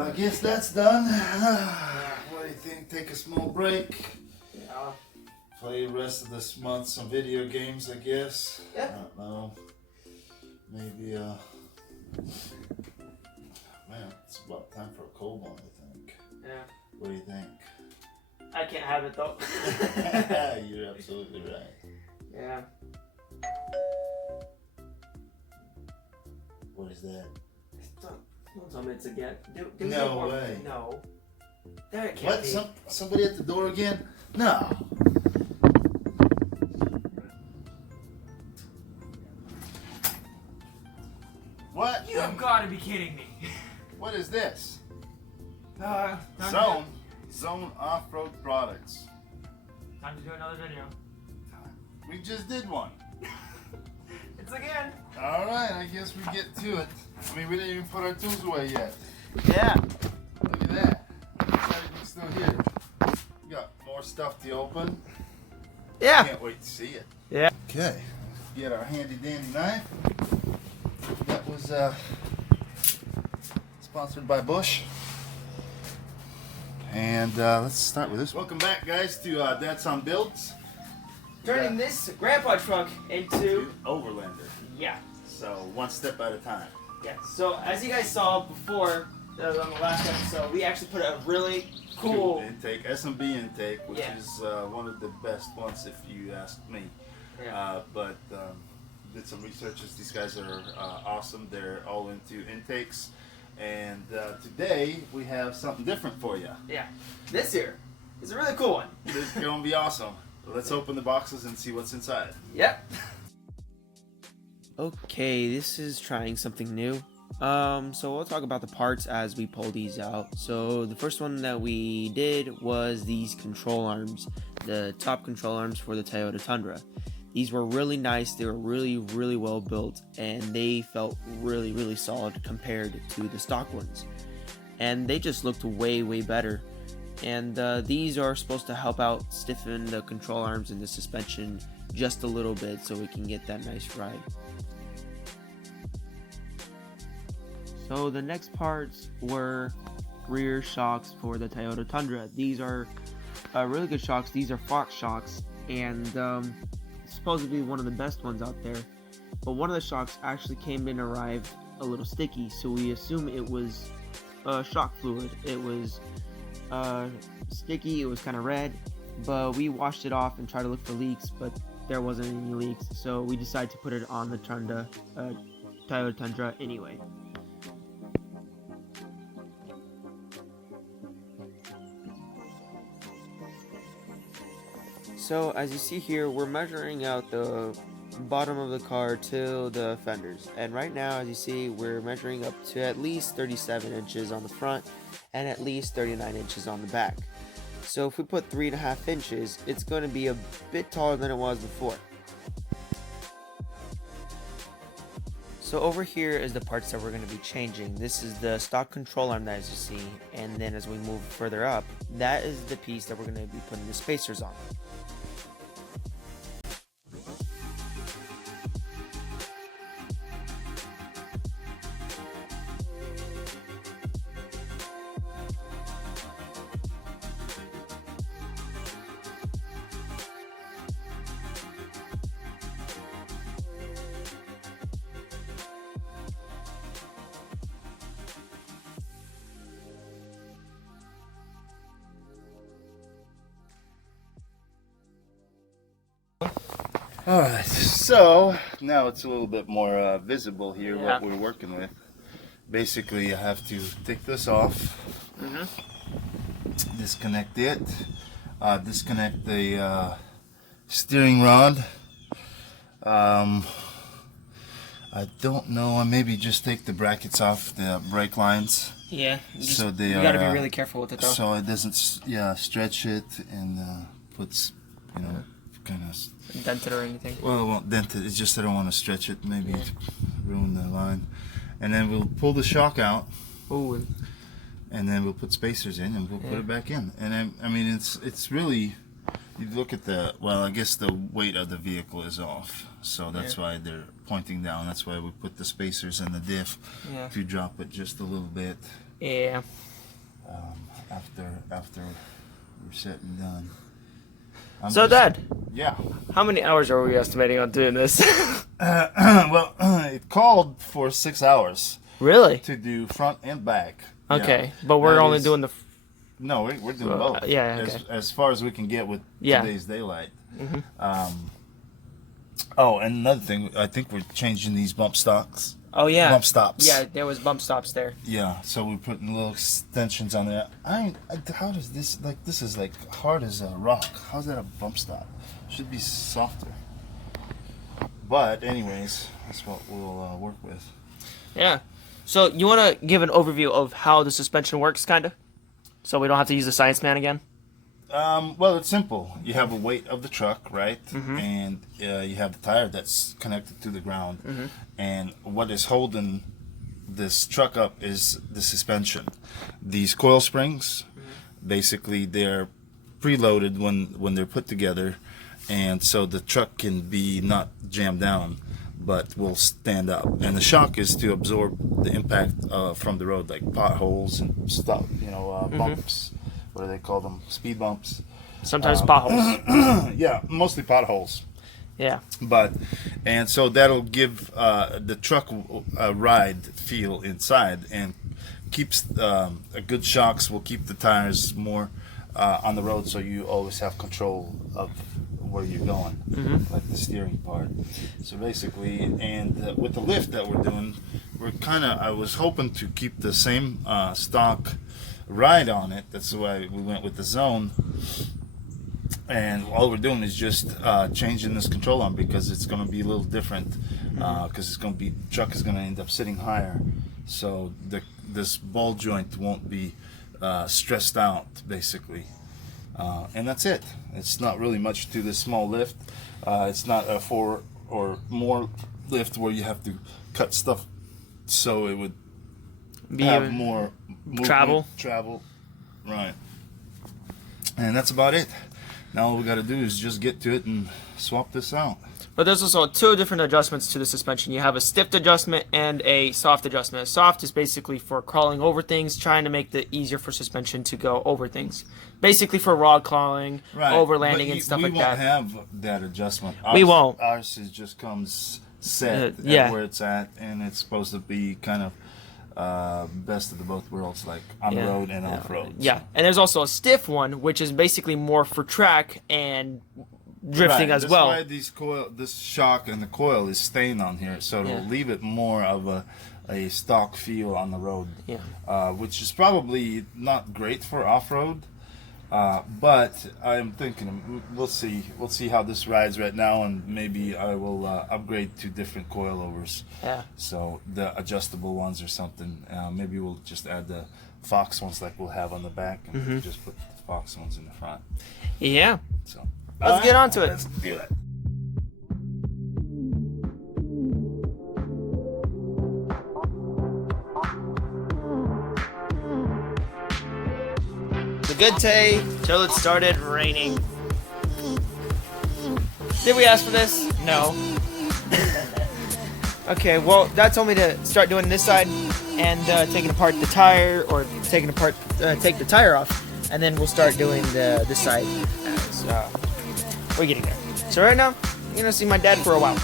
I guess that's done. What do you think? Take a small break. Yeah. Play the rest of this month some video games, I guess. Yeah. I don't know. Maybe, man, it's about time for a cold one, I think. Yeah. What do you think? I can't have it though. You're absolutely right. Yeah. What is that? Don't tell me it's again. No way. No. That can't What? be. Somebody at the door again? No. What? You have got to be kidding me. What is this? Time Zone Off-Road Products. to do another video. We just did one. It's again. All right, I guess we get to it. I mean, we didn't even put our tools away yet. Yeah. Look at that. Everything's still here. We got more stuff to open. Yeah. Can't wait to see it. Yeah. Okay. Get our handy dandy knife. That was sponsored by Bush. And let's start with this. Welcome back, guys, to Dad's on Builds. Turning this grandpa truck into Overlander. yeah. So one step at a time. Yeah. So as you guys saw before on the last episode, we actually put a really cool intake, SMB intake, which Yeah. is one of the best ones if you ask me. Yeah. But did some researches. These guys are awesome. They're all into intakes. And today we have something different for you. Yeah. This here is a really cool one. This is going to be awesome. Let's open the boxes and see what's inside. Yep. Okay, this is trying something new. So we'll talk about the parts as we pull these out. So the first one that we did was these control arms, the top control arms for the Toyota Tundra. These were really nice, they were really well built, and they felt really solid compared to the stock ones. And they just looked way better. And these are supposed to help out stiffen the control arms and the suspension just a little bit so we can get that nice ride. So the next parts were rear shocks for the Toyota Tundra. These are really good shocks. These are Fox shocks, and supposedly one of the best ones out there. But one of the shocks actually arrived a little sticky, so we assume it was shock fluid. It was sticky, it was kind of red, but we washed it off and tried to look for leaks, but there wasn't any leaks, so we decided to put it on the Toyota Tundra anyway. So as you see here, we're measuring out the bottom of the car to the fenders, and right now, as you see, we're measuring up to at least 37 inches on the front and at least 39 inches on the back. So if we put 3.5 inches, it's going to be a bit taller than it was before. So over here is the parts that we're going to be changing. This is the stock control arm that as you see, and then as we move further up, that is the piece that we're going to be putting the spacers on. Alright, so now it's a little bit more visible here what we're working with. Basically, you have to take this off, disconnect it, disconnect the steering rod. I don't know, maybe just take the brackets off the brake lines. Yeah, so they you gotta be really careful with it though. So it doesn't stretch it and puts, you know, kind of dented or anything. Well, it won't dent it. It's just I don't want to stretch it. Maybe ruin the line. And then we'll pull the shock out. Ooh. And then we'll put spacers in and we'll put it back in. And then, I mean, it's really, you look at the, well, I guess the weight of the vehicle is off. So that's why they're pointing down. That's why we put the spacers in the diff to drop it just a little bit. Yeah. after we're set and done. So, Dad, Yeah. how many hours are we estimating on doing this? Well, it called for 6 hours Really? to do front and back. Okay, Yeah. but we're That only is- doing the. No, we're doing both. yeah, okay. As far as we can get with Yeah. today's daylight. Oh, and another thing, I think we're changing these bump stocks. Oh yeah. Bump stops. Yeah, there was bump stops there. Yeah, so we're putting little extensions on there. How does this, like, this is like hard as a rock. How's that a bump stop? Should be softer. But anyways, that's what we'll work with. Yeah. So you want to give an overview of how the suspension works, kind of, so we don't have to use the science man again. Well, it's simple. You have a weight of the truck, right? And you have the tire that's connected to the ground. And what is holding this truck up is the suspension. These coil springs, basically, they're preloaded when they're put together, and so the truck can be not jammed down, but will stand up. And the shock is to absorb the impact from the road, like potholes and stuff, bumps. What do they call them? Speed bumps. Sometimes potholes. Yeah, mostly potholes. Yeah. And so that'll give the truck a ride feel inside, and keeps a good shocks will keep the tires more on the road, so you always have control of where you're going, like the steering part. So basically, and with the lift that we're doing, I was hoping to keep the same stock ride on it. That's why we went with the zone. And all we're doing is just changing this control arm, because it's going to be a little different, because it's going to be, the truck is going to end up sitting higher, so this ball joint won't be stressed out, basically. And that's it. It's not really much to this small lift. It's not a 4 or more lift where you have to cut stuff, so it would have more movement, travel, right? And that's about it. Now all we got to do is just get to it and swap this out. But there's also two different adjustments to the suspension. You have a stiff adjustment and a soft adjustment. A soft is basically for crawling over things, trying to make it easier for suspension to go over things. Basically for rod crawling, over landing, and stuff like that. We won't have that adjustment. We won't. Ours just comes set yeah. at where it's at, and it's supposed to be kind of best of the both worlds, like on the road and off-road. Yeah, and there's also a stiff one, which is basically more for track and drifting as well. That's why this shock and the coil is staying on here, so it'll leave it more of a stock feel on the road. Yeah. Which is probably not great for off-road, but I'm thinking we'll see how this rides right now, and maybe I will upgrade to different coilovers. Yeah. So the adjustable ones or something. Maybe we'll just add the Fox ones like we'll have on the back, and just put the Fox ones in the front. Yeah. So Let's get on to it. Let's do it. The good day till it started raining. Did we ask for this? No. Okay, well, that told me to start doing this side and taking apart the tire, or take the tire off, and then we'll start doing this side as we're getting there. So right now, I'm gonna see my dad for a while.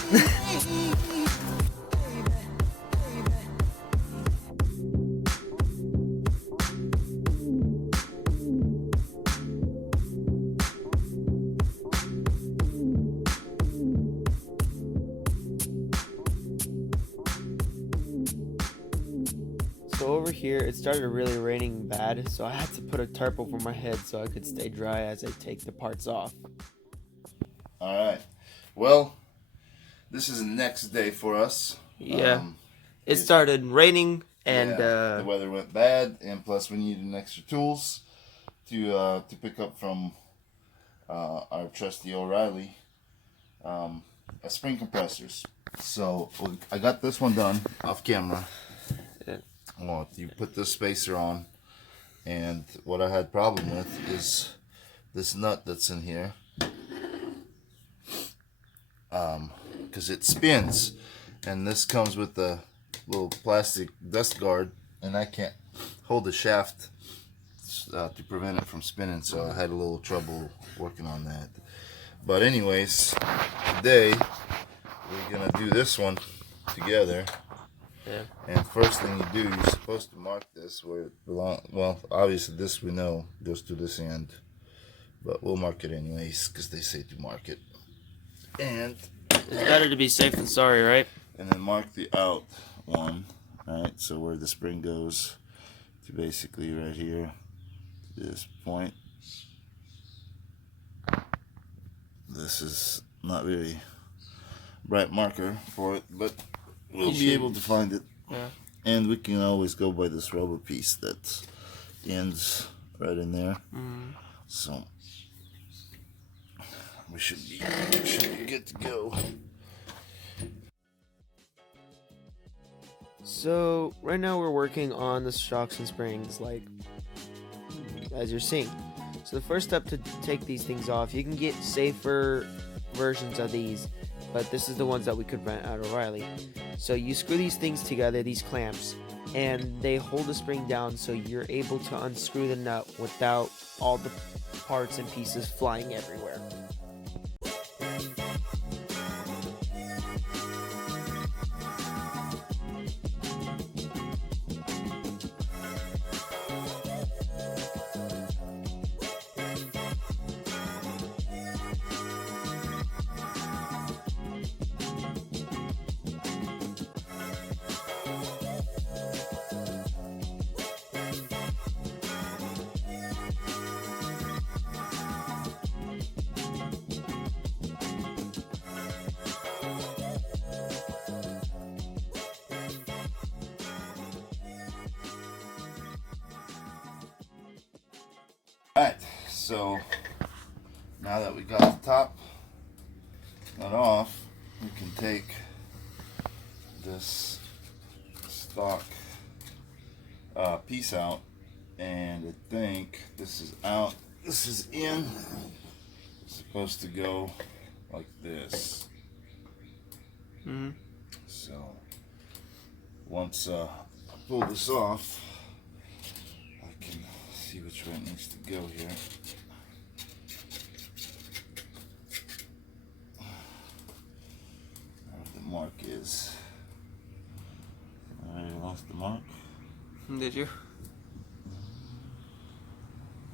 So over here, it started really raining bad, so I had to put a tarp over my head so I could stay dry as I take the parts off. All right. Well, this is the next day for us. Yeah. It started raining, and the weather went bad, and plus we needed extra tools to pick up from our trusty O'Reilly spring compressors. So I got this one done off camera. Well, you put this spacer on, and what I had problem with is this nut that's in here, because it spins, and this comes with a little plastic dust guard, and I can't hold the shaft to prevent it from spinning, so I had a little trouble working on that. But anyways, today we're gonna do this one together. Yeah. And first thing you do, you're supposed to mark this where it belongs. Well, obviously this we know goes to this end, but we'll mark it anyways because they say to mark it. And It's better to be safe than sorry, right? and then mark the out one, right? So where the spring goes to basically right here, this point. This is not really bright marker for it, but we'll be able to find it. Yeah. And we can always go by this rubber piece that ends right in there. So we should be good to go. So right now we're working on the shocks and springs, like as you're seeing. So the first step to take these things off, you can get safer versions of these, but this is the ones that we could rent out of O'Reilly. So you screw these things together, these clamps, and they hold the spring down so you're able to unscrew the nut without all the parts and pieces flying everywhere. Alright, so now that we got the top nut off, we can take this stock piece out, and I think this is out, this is in. It's supposed to go like this. So once I pull this off, I can see which way it needs to go here. Where the mark is. I lost the mark. Did you?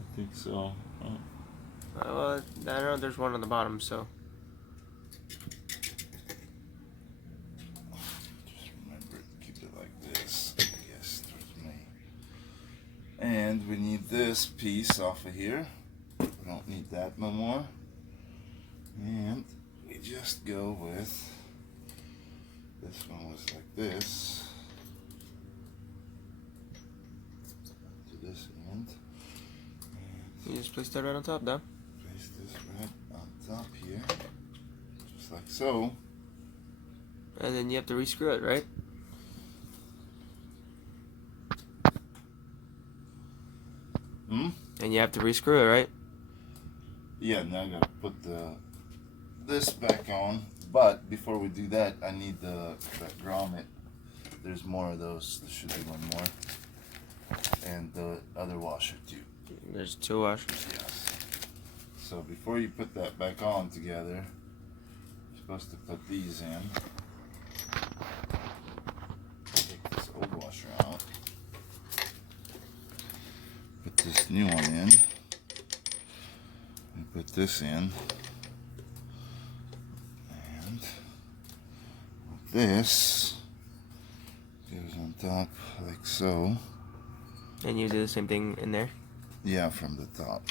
I think so. Oh. Well, I know there's one on the bottom, so. Just remember to keep it like this. Yes, towards me. And we need this piece off of here. We don't need that no more. And we just go with, this one was like this to this end. You just place that right on top, though. Place this right on top here, just like so. And then you have to rescrew it, right? And you have to rescrew it, right? Yeah, now I gotta put this back on. But before we do that, I need that grommet. There's more of those. There should be one more, and the other washer too. There's two washers. Yes. So before you put that back on together, you're supposed to put these in. Take this old washer out. Put this new one in. And put this in. And this goes on top like so. And you do the same thing in there? Yeah, from the top.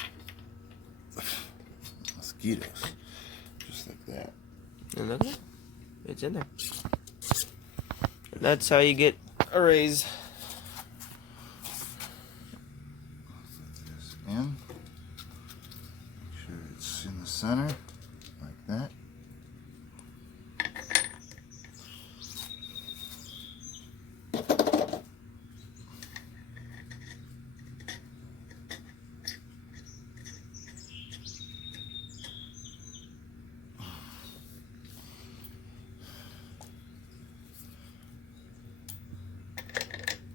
Mosquitoes. Just like that. And look at it. It's in there. And that's how you get a raise. Put this in. Make sure it's in the center. Like that.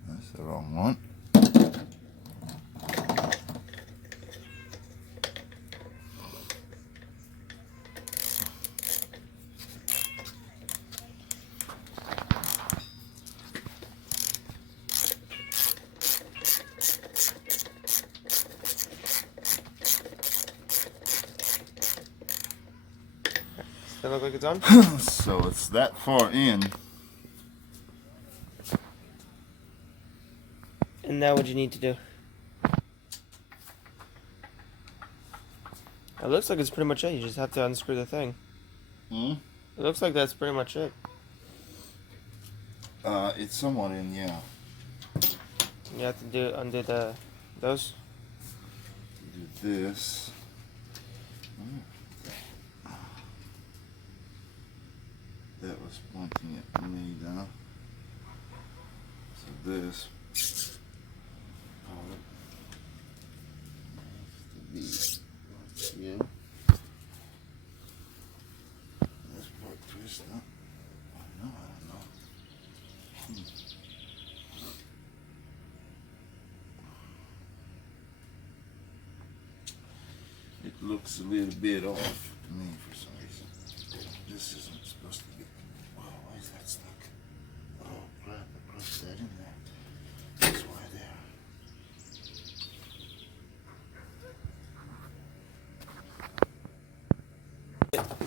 That's the wrong one. Does it look like it's on? So it's that far in. And now what you need to do? It looks like it's pretty much it. You just have to unscrew the thing. Hmm? It looks like that's pretty much it. It's somewhat in, yeah. You have to undo those. Do this. That was pointing at me down. So this. Yeah. This part twist up. I don't know. It looks a little bit off to me for some reason. This isn't supposed to be. Oh, why is that stuck? Oh crap, I crushed that in there. That's why there.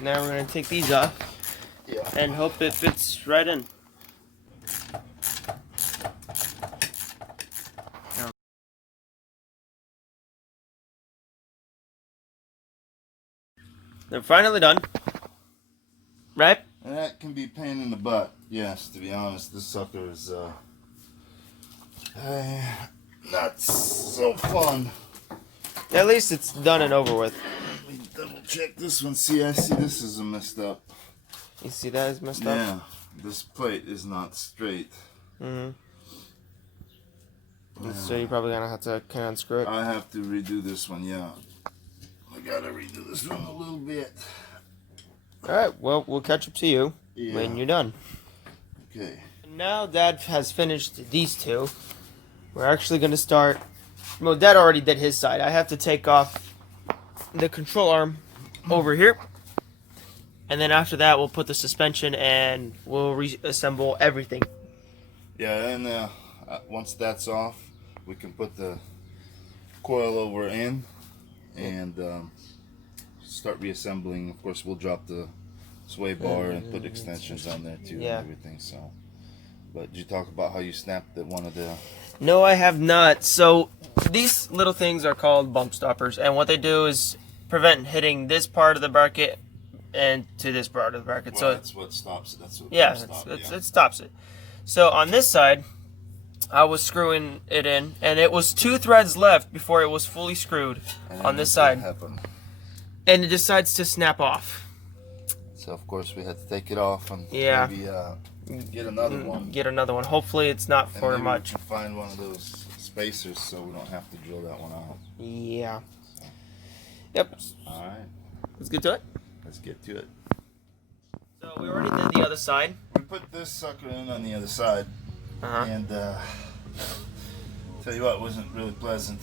Now we're gonna take these off Yeah. and hope it fits right in. They're finally done. Right? And that can be a pain in the butt. Yes, to be honest, this sucker is not so fun. At least it's done and over with. Let me double check this one. See, I see this is messed up. You see that is messed up? Yeah, this plate is not straight. Mm-hmm. So you're probably gonna have to kind of unscrew it. I have to redo this one, yeah. I gotta redo this one a little bit. Alright, well, we'll catch up to you when you're done. Okay. Now Dad has finished these two. We're actually gonna start. Well, Dad already did his side. I have to take off the control arm over here. And then after that, we'll put the suspension and we'll reassemble everything. Yeah, and once that's off, we can put the coil over in and start reassembling. Of course, we'll drop the sway bar and put extensions on there too and everything. So, but did you talk about how you snapped one of the? No, I have not. So these little things are called bump stoppers, and what they do is prevent hitting this part of the bracket and to this part of the bracket. Well, so that's what stops it. That's what it stops it. So on this side, I was screwing it in, and it was 2 threads left before it was fully screwed on this side. And it decides to snap off. So of course we had to take it off and maybe get another one. Get another one. Hopefully it's not And for maybe much. we can find one of those spacers so we don't have to drill that one out. Yeah. Yep. All right. Let's get to it. Let's get to it. So we already did the other side. We put this sucker in on the other side, and tell you what, it wasn't really pleasant.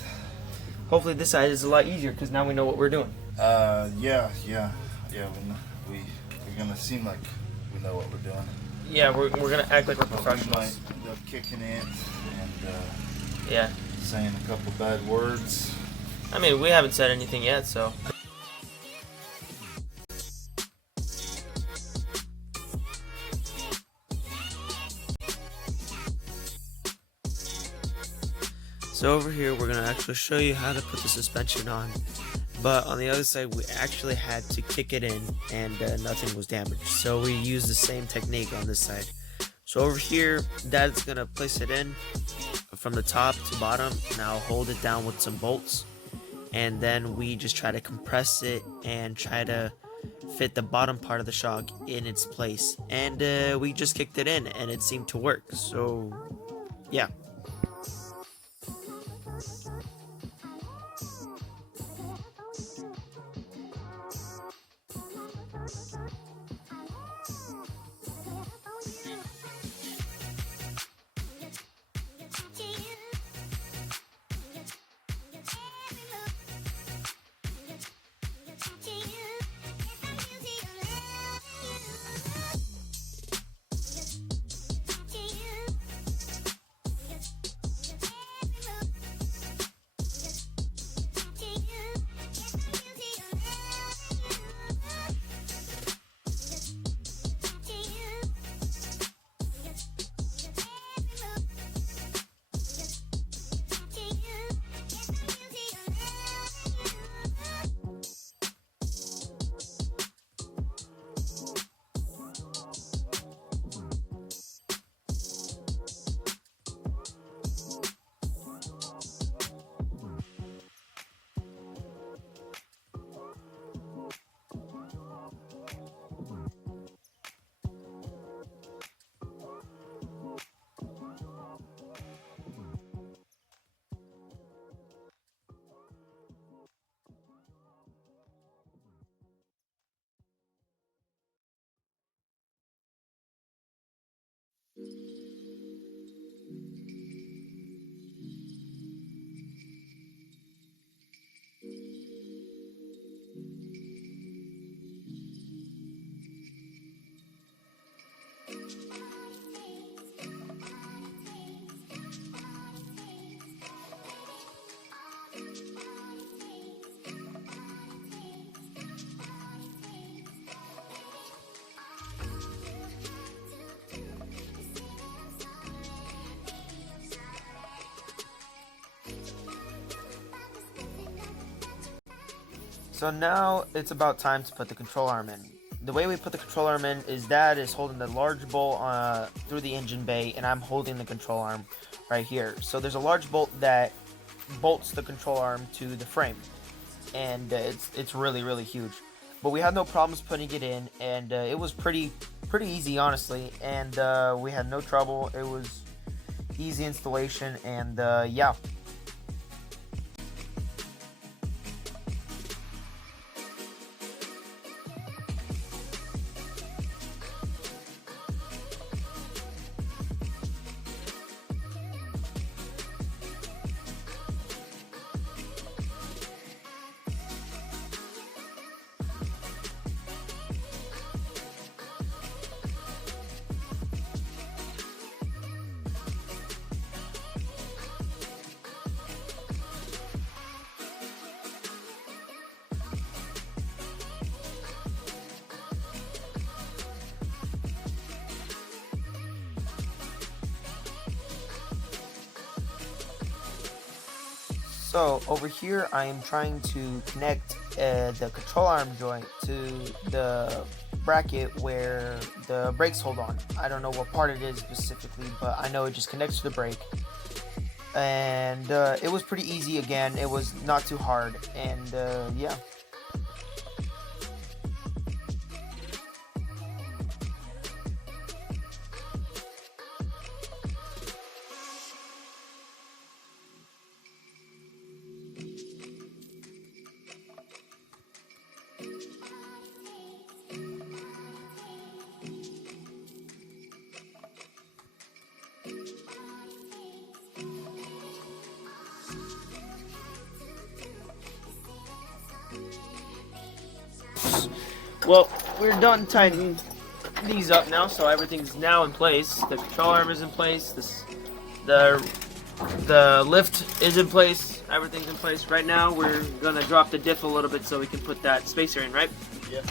Hopefully this side is a lot easier because now we know what we're doing. Yeah. We're gonna seem like we know what we're doing. Yeah, we're gonna act like we're But we professionals. might end up kicking it and Yeah. saying a couple bad words. I mean, we haven't said anything yet, so. So over here, we're gonna actually show you how to put the suspension on. But on the other side, we actually had to kick it in, and nothing was damaged. So we used the same technique on this side. So over here, Dad's gonna place it in from the top to bottom. Now hold it down with some bolts, and then we just try to compress it and try to fit the bottom part of the shock in its place. And we just kicked it in, and it seemed to work. So, yeah. So now it's about time to put the control arm in. The way we put the control arm in is Dad is holding the large bolt through the engine bay, and I'm holding the control arm right here. So there's a large bolt that bolts the control arm to the frame, and it's really huge. But we had no problems putting it in, and it was pretty easy, honestly, and we had no trouble. It was easy installation, and yeah. So over here I am trying to connect the control arm joint to the bracket where the brakes hold on. I don't know what part it is specifically, but I know it just connects to the brake. And it was pretty easy again. It was not too hard, and yeah. Well, we're done tightening these up now, so everything's now in place. The control arm is in place. The lift is in place. Everything's in place. Right now, we're gonna drop the diff a little bit so we can put that spacer in, right? Yep.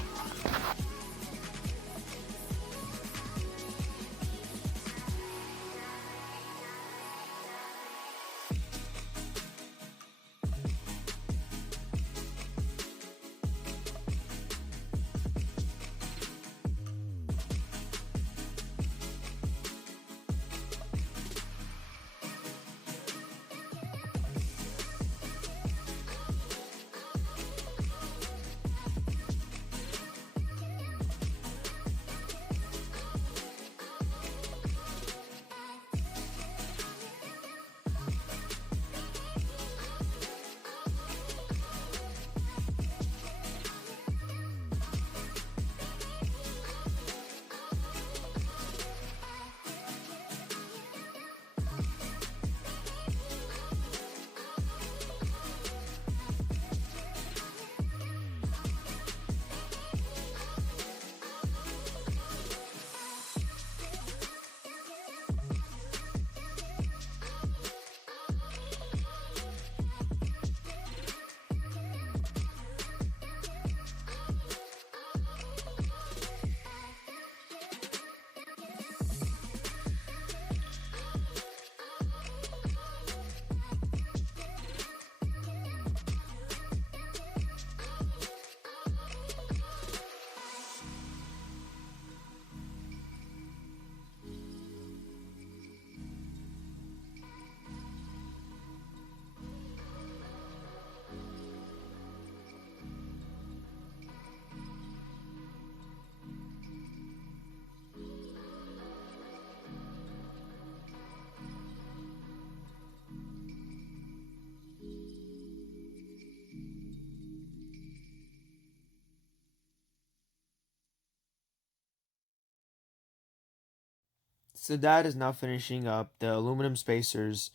So Dad is now finishing up the aluminum spacers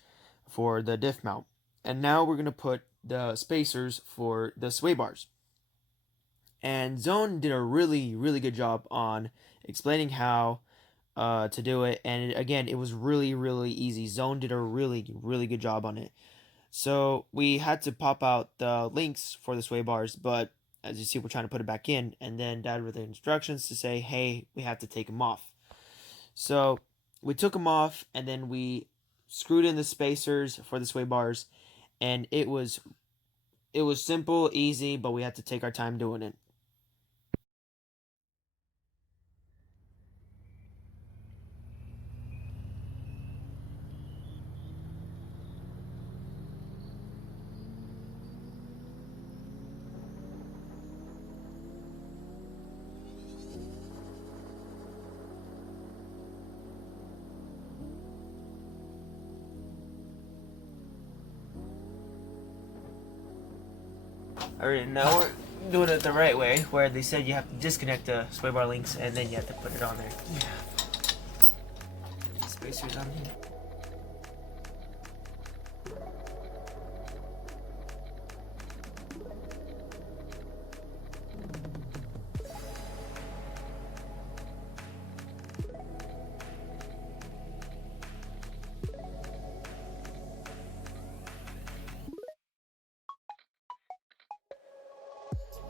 for the diff mount. And now we're going to put the spacers for the sway bars. And Zone did a really, really good job on explaining how to do it. And again, it was really, really easy. Zone did a really, really good job on it. So we had to pop out the links for the sway bars, but as you see, we're trying to put it back in. And then Dad with the instructions to say, hey, we have to take them off. So we took them off, and then we screwed in the spacers for the sway bars. And it was simple, easy, but we had to take our time doing it. Alright, now we're doing it the right way, where they said you have to disconnect the sway bar links and then you have to put it on there. Yeah. Spacers on here.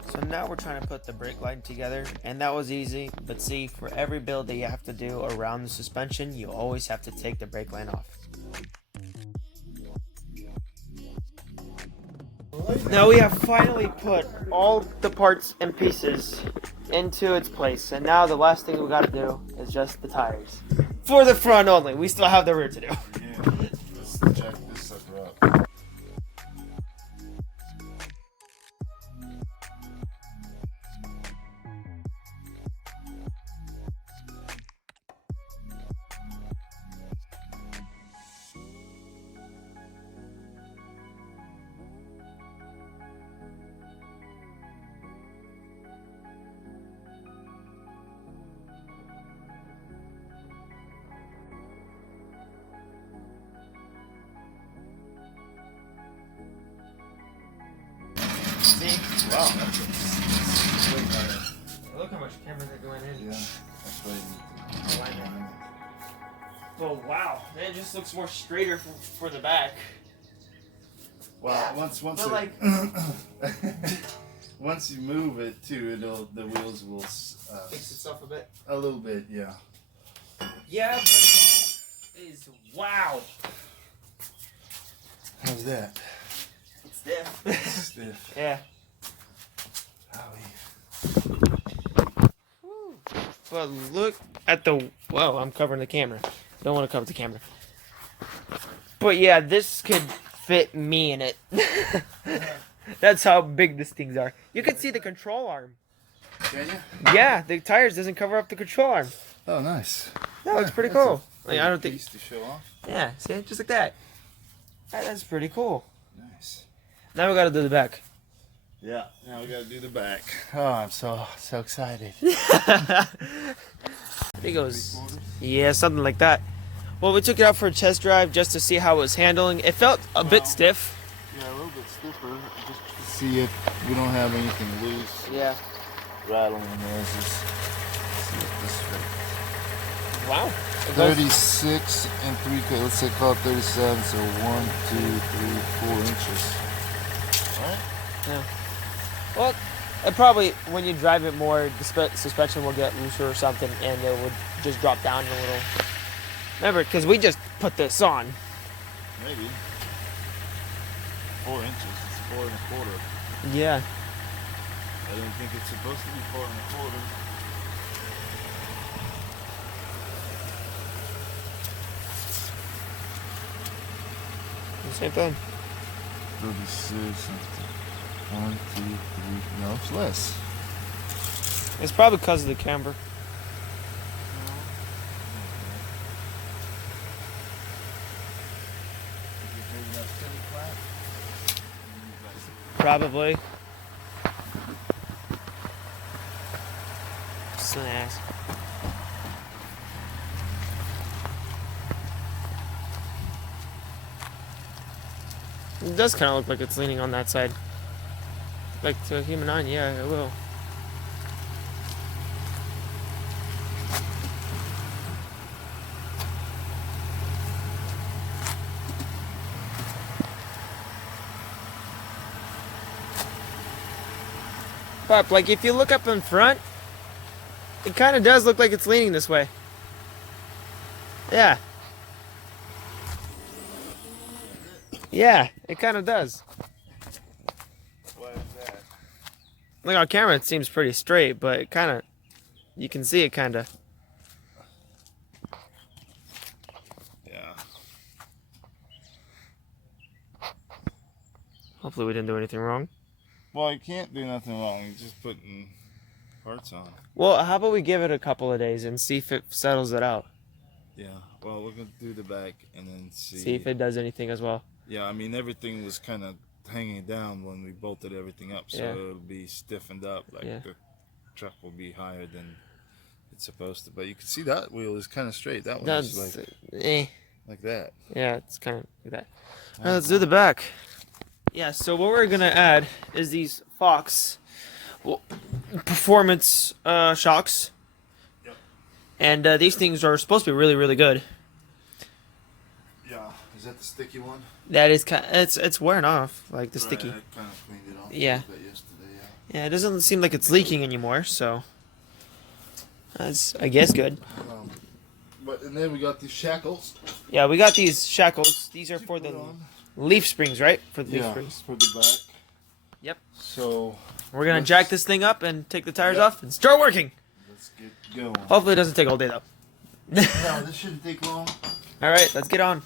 So now we're trying to put the brake line together, and that was easy, but see, for every build that you have to do around the suspension, you always have to take the brake line off. Now we have finally put all the parts and pieces into its place, and now the last thing we gotta do is just the tires. For the front only, we still have the rear to do. Yeah, let's jack this sucker up. See? Wow, that's way better. Look how much cameras are going in. Yeah, that's what I need. Oh wow, it just looks more straighter for the back. Well, once but it, like, once you move it too, the wheels will fix itself a bit. a little bit, yeah. Yeah, but that is wow. How's that? It's stiff. Stiff. Yeah. Howie. But look at the. Well, I'm covering the camera. Don't want to cover the camera. But yeah, this could fit me in it. That's how big these things are. You can see the control arm. Can you? Yeah, the tires doesn't cover up the control arm. Oh, nice. No, it's pretty That's cool. a Like, I don't think. piece to show off. Yeah, see, just like that. That's pretty cool. Nice. Now we gotta do the back. Yeah. Now we gotta do the back. Oh, I'm so excited. I think it was, yeah, something like that. Well, we took it out for a test drive just to see how it was handling. It felt a bit stiff. Yeah, a little bit stiffer, just to see if we don't have anything loose, Yeah. rattling noises. See if this fits. Wow. 36 and 3/4, let's say call it 37, so 1, 2, 3, 4 inches. Alright? Yeah. Well, it probably, when you drive it more, the suspension will get looser or something, and it would just drop down a little. Remember, because we just put this on. Maybe. 4 inches, it's 4 1/4. Yeah. I didn't think it's supposed to be 4 1/4. Same thing. 36, 1, 2, 3, no, it's less. It's probably because of the camber. Probably. Just an ass. It does kind of look like it's leaning on that side. Like to a human eye, yeah, it will. But like if you look up in front, it kind of does look like it's leaning this way. Yeah. Yeah, it kind of does. Why is that? Like on camera, it seems pretty straight, but it kind of, you can see it kind of. Yeah. Hopefully, we didn't do anything wrong. Well, you can't do nothing wrong. You're just putting parts on. Well, how about we give it a couple of days and see if it settles it out? Yeah. Well, we're gonna do the back and then see. See if it does anything as well. Yeah, I mean everything was kind of hanging down when we bolted everything up, so Yeah. it'll be stiffened up. Like Yeah. the truck will be higher than it's supposed to. But you can see that wheel is kind of straight. That one That's is eh. like that. Yeah, it's kind of like that. All right, let's do the back. Yeah, so what we're gonna add is these Fox performance shocks. Yep. And these things are supposed to be really, really good. Yeah. Is that the sticky one? That is kind. It's wearing off, like the Right, sticky. I kind of cleaned it off Yeah. a little bit yesterday. Yeah. Yeah, it doesn't seem like it's leaking anymore, so that's, I guess, good. And then we got these shackles. Yeah, we got these shackles. These are for Put the on. leaf springs, right? For the leaf Yeah, springs. for the back. Yep. So We're gonna let's- jack this thing up and take the tires Yep. off and start working. Let's get going. Hopefully, it doesn't take all day though. No, this shouldn't take long. All right, let's get on.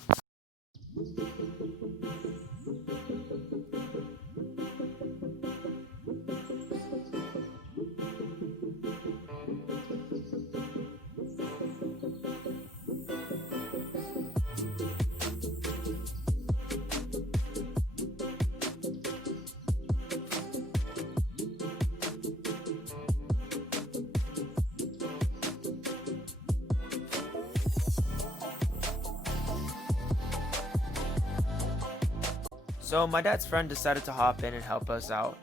So my dad's friend decided to hop in and help us out.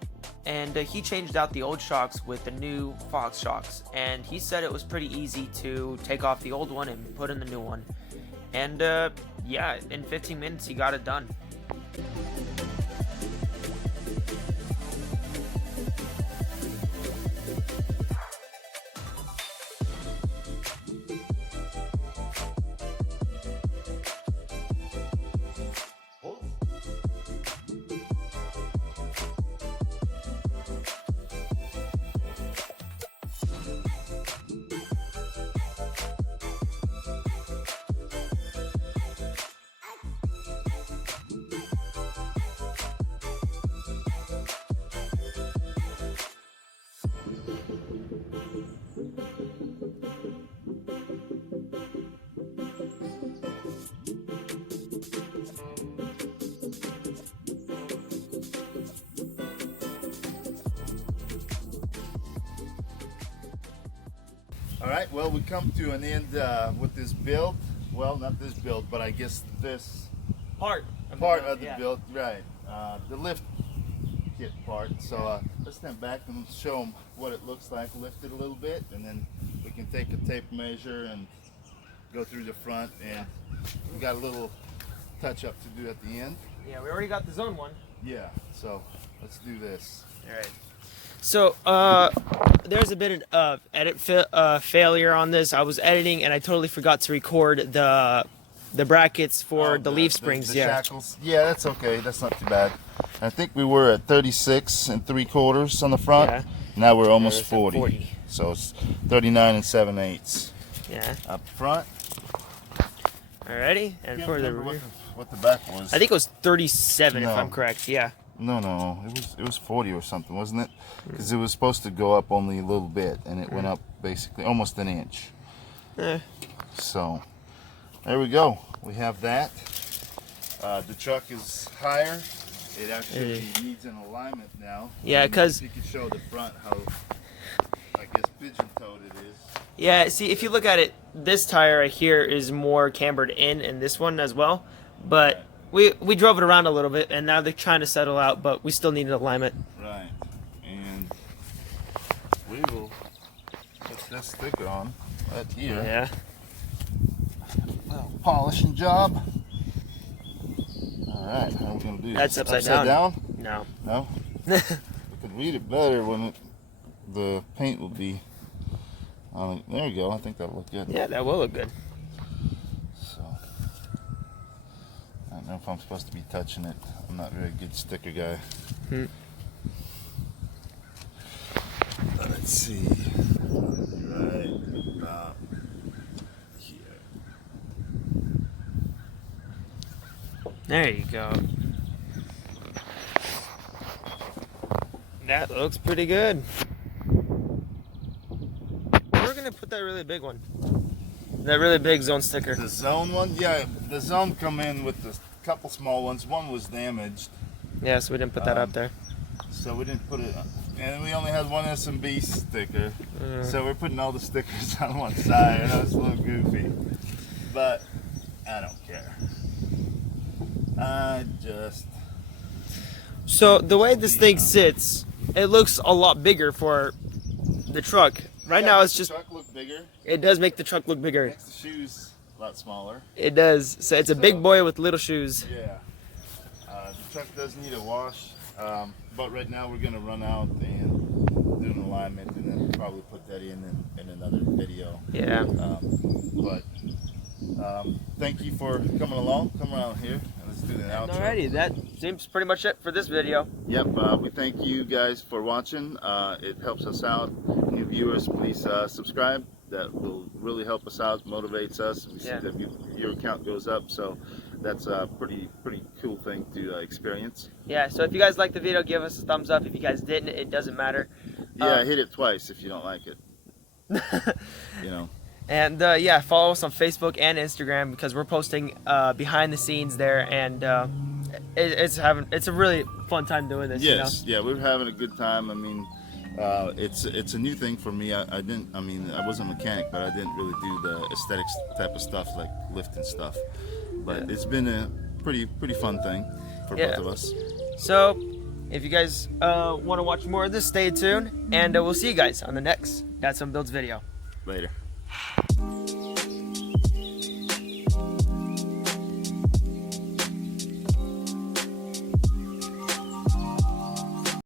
And he changed out the old shocks with the new Fox shocks. And he said it was pretty easy to take off the old one and put in the new one. And yeah, in 15 minutes he got it done. All right, well, we come to an end with this build. Well, not this build, but I guess this part of the build, right? The lift kit part. So let's stand back and show them what it looks like. Lift it a little bit, and then we can take a tape measure and go through the front. And we got a little touch up to do at the end. Yeah, we already got the zone one. Yeah, so let's do this. All right. So, there's a bit of edit failure on this. I was editing and I totally forgot to record the brackets for the leaf springs. The yeah. shackles. Yeah, that's okay. That's not too bad. I think we were at 36 3/4 on the front. Yeah. Now we're almost There's a 40. 40. So it's 39 7/8 Yeah. up front. Alrighty. And Can't for the remember rear, what the back was. I think it was 37 if No. I'm correct. Yeah. No, it was 40 or something, wasn't it? Because it was supposed to go up only a little bit, and it went up basically almost an inch. Eh. So there we go. We have that. The truck is higher. It actually needs an alignment now. Yeah, And 'cause- you can show the front how, I guess, pigeon-toed it is. Yeah. See, if you look at it, this tire right here is more cambered in, and this one as well. But we drove it around a little bit, and now they're trying to settle out, but we still need an alignment. Right. And we will put this sticker on right here. Yeah. Little polishing job. All right. How are we gonna do That's this? upside down. down? No. No. We could read it better when the paint will be on it. There you go. I think that'll look good. Yeah, that will look good. So I don't know if I'm supposed to be touching it. I'm not a very good sticker guy. Let's see. Right about here. There you go. That looks pretty good. We're gonna put that really big one. That really big zone sticker. The zone one? Yeah, the zone come in with a couple small ones. One was damaged, Yeah, so we didn't put that up there. so we didn't put it. And we only had one SMB sticker, so we're putting all the stickers on one side. I know it's a little goofy, but I don't care. I just So the way this thing sits, it looks a lot bigger for the truck. Right now it's the just, truck look bigger. it does make the truck look bigger. Makes the shoes a lot smaller. It does. So it's a big boy with little shoes. Yeah. The truck does need a wash, but right now we're gonna run out and do an alignment, and then we'll probably put that in another video. Yeah. Thank you for coming along. Come around here. Let's do the outro. Alrighty, that seems pretty much it for this video. Yep. We thank you guys for watching. It helps us out. New viewers, please subscribe. That will really help us out, motivates us. We see the viewer count goes up, so that's a pretty cool thing to experience. Yeah, so if you guys liked the video, give us a thumbs up. If you guys didn't, it doesn't matter. Yeah, hit it twice if you don't like it. You know. And yeah, follow us on Facebook and Instagram because we're posting behind the scenes there, and it's a really fun time doing this. Yes, you know? yeah, we're having a good time. I mean, it's a new thing for me. I wasn't a mechanic, but I didn't really do the aesthetics type of stuff like lifting stuff. But it's been a pretty fun thing for both of us. So if you guys want to watch more of this, stay tuned, and we'll see you guys on the next That's Some Builds video. Later.